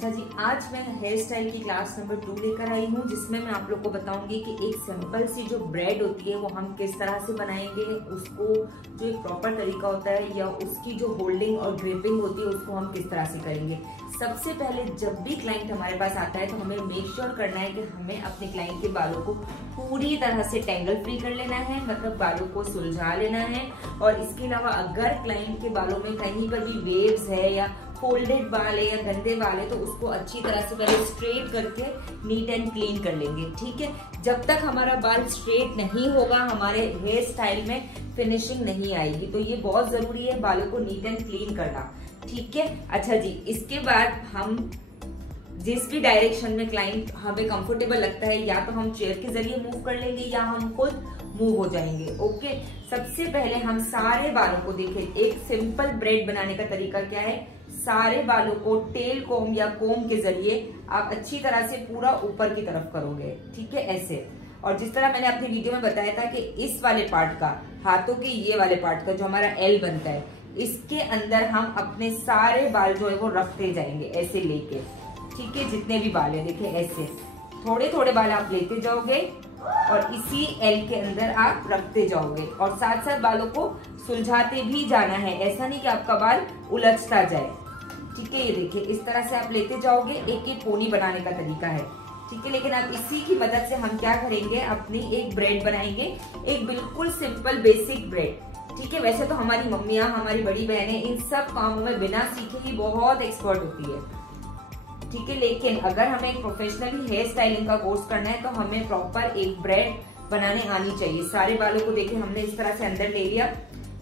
अच्छा जी, आज मैं हेयर स्टाइल की क्लास नंबर 2 लेकर आई हूँ, जिसमें मैं आप लोग को बताऊंगी कि एक सिंपल सी जो ब्रेड होती है वो हम किस तरह से बनाएंगे, उसको जो एक प्रॉपर तरीका होता है या उसकी जो होल्डिंग और ग्रिपिंग होती है उसको हम किस तरह से करेंगे। सबसे पहले जब भी क्लाइंट हमारे पास आता है तो हमें मेक श्योर करना है कि हमें अपने क्लाइंट के बालों को पूरी तरह से टेंगल फ्री कर लेना है, मतलब बालों को सुलझा लेना है। और इसके अलावा अगर क्लाइंट के बालों में कहीं पर भी वेव्स है या फोल्डेड बाल है या गंदे बाल है तो उसको अच्छी तरह से पहले स्ट्रेट करके नीट एंड क्लीन कर लेंगे। ठीक है, जब तक हमारा बाल स्ट्रेट नहीं होगा हमारे हेयर स्टाइल में फिनिशिंग नहीं आएगी, तो ये बहुत जरूरी है बालों को नीट एंड क्लीन करना। ठीक है, अच्छा जी, इसके बाद हम जिस भी डायरेक्शन में क्लाइंट हमें कंफर्टेबल लगता है या तो हम चेयर के जरिए मूव कर लेंगे या हम खुद मूव हो जाएंगे। ओके, सबसे पहले हम सारे बालों को देखें, एक सिंपल ब्रेड बनाने का तरीका क्या है। सारे बालों को टेल कोम या कोम के जरिए आप अच्छी तरह से पूरा ऊपर की तरफ करोगे। ठीक है, ऐसे। और जिस तरह मैंने अपनी वीडियो में बताया था कि इस वाले पार्ट का, हाथों के ये वाले पार्ट का जो हमारा एल बनता है, इसके अंदर हम अपने सारे बाल जो है वो रखते जाएंगे ऐसे लेके। ठीक है, जितने भी बाल है देखिए ऐसे थोड़े थोड़े बाल आप लेते जाओगे और इसी एल के अंदर आप रखते जाओगे और साथ साथ बालों को सुलझाते भी जाना है। ऐसा नहीं कि आपका बाल उलझता जाए। ठीक है, ये देखिए इस तरह से आप लेते जाओगे। एक एक पोनी बनाने का तरीका है। ठीक है, लेकिन अब इसी की मदद से हम क्या करेंगे, अपनी एक ब्रेड बनाएंगे, एक बिल्कुल सिंपल बेसिक ब्रेड। ठीक है, वैसे तो हमारी मम्मियाँ, हमारी बड़ी बहनें इन सब कामों में बिना सीखे ही बहुत एक्सपर्ट होती है। ठीक है, लेकिन अगर हमें एक प्रोफेशनली हेयर स्टाइलिंग का कोर्स करना है तो हमें प्रॉपर एक ब्रेड बनाने आनी चाहिए। सारे बालों को देखिए हमने इस तरह से अंदर ले लिया।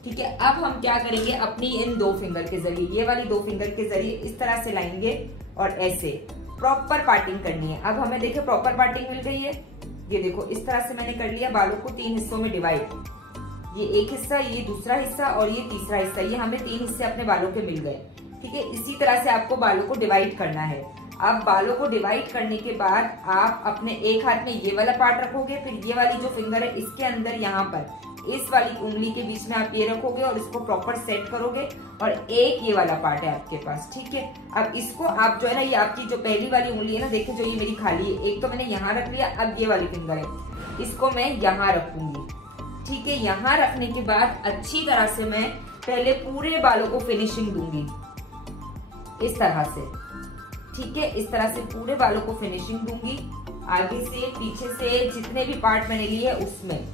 ठीक है, अब हम क्या करेंगे, अपनी इन दो फिंगर के जरिए, ये वाली दो फिंगर के जरिए इस तरह से लाएंगे और ऐसे प्रॉपर पार्टिंग करनी है। अब हमें देखिए प्रॉपर पार्टिंग मिल गई है। ये देखो इस तरह से मैंने कर लिया, बालों को 3 हिस्सों में डिवाइड। ये एक हिस्सा, ये दूसरा हिस्सा और ये तीसरा हिस्सा, ये हमें 3 हिस्से अपने बालों के मिल गए। ठीक है, इसी तरह से आपको बालों को डिवाइड करना है। अब बालों को डिवाइड करने के बाद आप अपने एक हाथ में ये वाला पार्ट रखोगे, फिर ये वाली जो फिंगर है इसके अंदर यहाँ पर इस वाली उंगली के बीच में आप ये रखोगे और इसको प्रॉपर सेट करोगे और एक ये वाला पार्ट है आपके पास। ठीक है, अब इसको आप जो है ना, ये आपकी जो पहली वाली उंगली है ना, देखिए जो ये मेरी खाली है, एक तो मैंने यहाँ रख लिया, अब ये वाली फिंगर है इसको मैं यहाँ रखूंगी। ठीक है, यहाँ रखने के बाद अच्छी तरह से मैं पहले पूरे बालों को फिनिशिंग दूंगी इस तरह से। ठीक है, इस तरह से पूरे बालों को फिनिशिंग दूंगी, आगे से पीछे से जितने भी पार्ट मैंने लिए उसमें।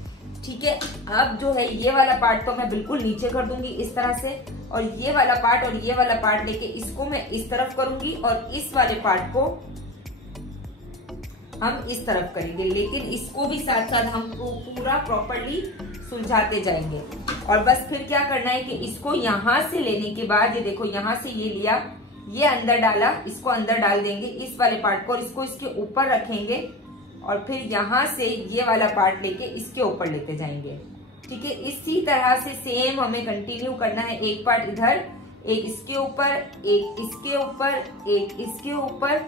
ठीक है, अब जो है ये वाला पार्ट तो मैं बिल्कुल नीचे कर दूंगी इस तरह से, और ये वाला पार्ट और ये वाला पार्ट लेके इसको मैं इस तरफ करूंगी और इस वाले पार्ट को हम इस तरफ करेंगे, लेकिन इसको भी साथ साथ हम पूरा प्रॉपर्ली सुलझाते जाएंगे। और बस फिर क्या करना है कि इसको यहाँ से लेने के बाद, ये देखो यहाँ से ये लिया, ये अंदर डाला, इसको अंदर डाल देंगे इस वाले पार्ट को और इसको इसके ऊपर रखेंगे और फिर यहाँ से ये वाला पार्ट लेके इसके ऊपर लेते जाएंगे। ठीक है, इसी तरह से सेम हमें कंटिन्यू करना है। एक पार्ट इधर, एक इसके ऊपर, एक इसके ऊपर, एक इसके ऊपर,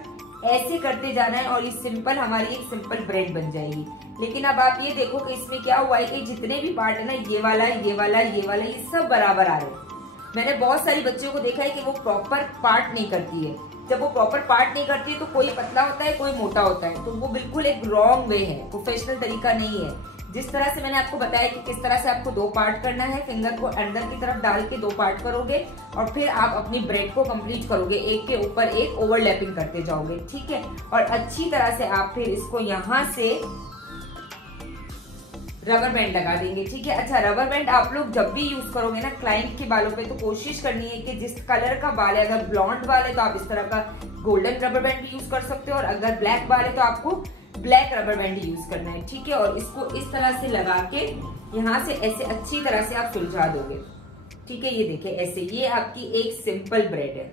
ऐसे करते जाना है और ये सिंपल हमारी एक सिंपल ब्रेड बन जाएगी। लेकिन अब आप ये देखो कि इसमें क्या हुआ है कि जितने भी पार्ट है ना, ये वाला, ये वाला, ये वाला, ये सब बराबर आ रहे हैं। मैंने बहुत सारी बच्चियों को देखा है कि वो प्रॉपर पार्ट नहीं करती है। जब वो प्रॉपर पार्ट नहीं करती है तो कोई पतला होता है, कोई मोटा होता है, तो वो बिल्कुल एक रॉन्ग वे है, प्रोफेशनल तरीका नहीं है। जिस तरह से मैंने आपको बताया कि किस तरह से आपको 2 पार्ट करना है, फिंगर को अंदर की तरफ डाल के 2 पार्ट करोगे और फिर आप अपनी ब्रेड को कंप्लीट करोगे, एक के ऊपर एक ओवरलैपिंग करते जाओगे। ठीक है, और अच्छी तरह से आप फिर इसको यहाँ से रबर बैंड लगा देंगे। ठीक है, अच्छा रबर बैंड आप लोग जब भी यूज करोगे ना क्लाइंट के बालों पे, तो कोशिश करनी है कि जिस कलर का बाल है, अगर ब्लॉन्ड बाल है तो आप इस तरह का गोल्डन रबर बैंड भी यूज कर सकते हो और अगर ब्लैक बाल है तो आपको ब्लैक रबर बैंड यूज करना है। ठीक है, और इसको इस तरह से लगा के यहाँ से ऐसे अच्छी तरह से आप सुलझा दोगे। ठीक है, ये देखिए ऐसे, ये आपकी एक सिंपल ब्रेड है।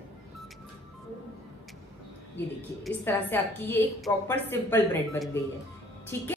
ये देखिए इस तरह से आपकी ये एक प्रॉपर सिंपल ब्रेड बन गई है। ठीक है।